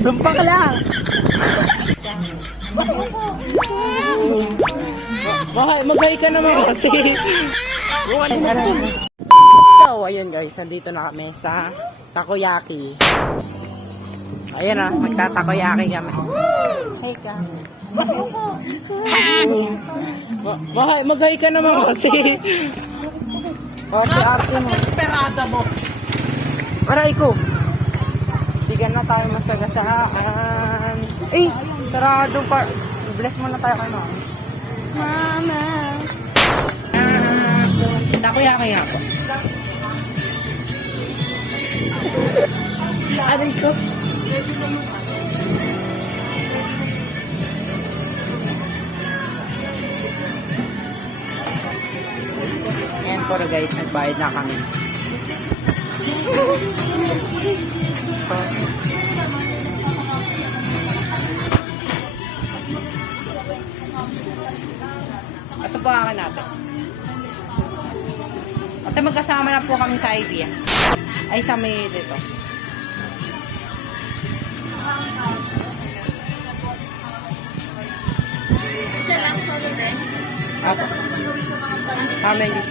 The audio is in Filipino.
Tumpak lang. Mag-hi ka naman kasi. So, ayun guys, nandito na kami sa takoyaki. Ayun na, magtatakoyaki kami. Hey guys. Mag-hi ka naman kasi. Okay, ate mo. Desperada mo. Aray ko. Bigyan na tayo masagasaan. Eh, sarado pa. Bless mo na tayo kay mama. Mama. Takoyaki nga po. Aray ko. Ayan po guys, nagbayad na kami. Ito po akin natin. At magkasama na po kami sa idea. Ay sa may dito. Isa lang solo din. Apo. Kami po.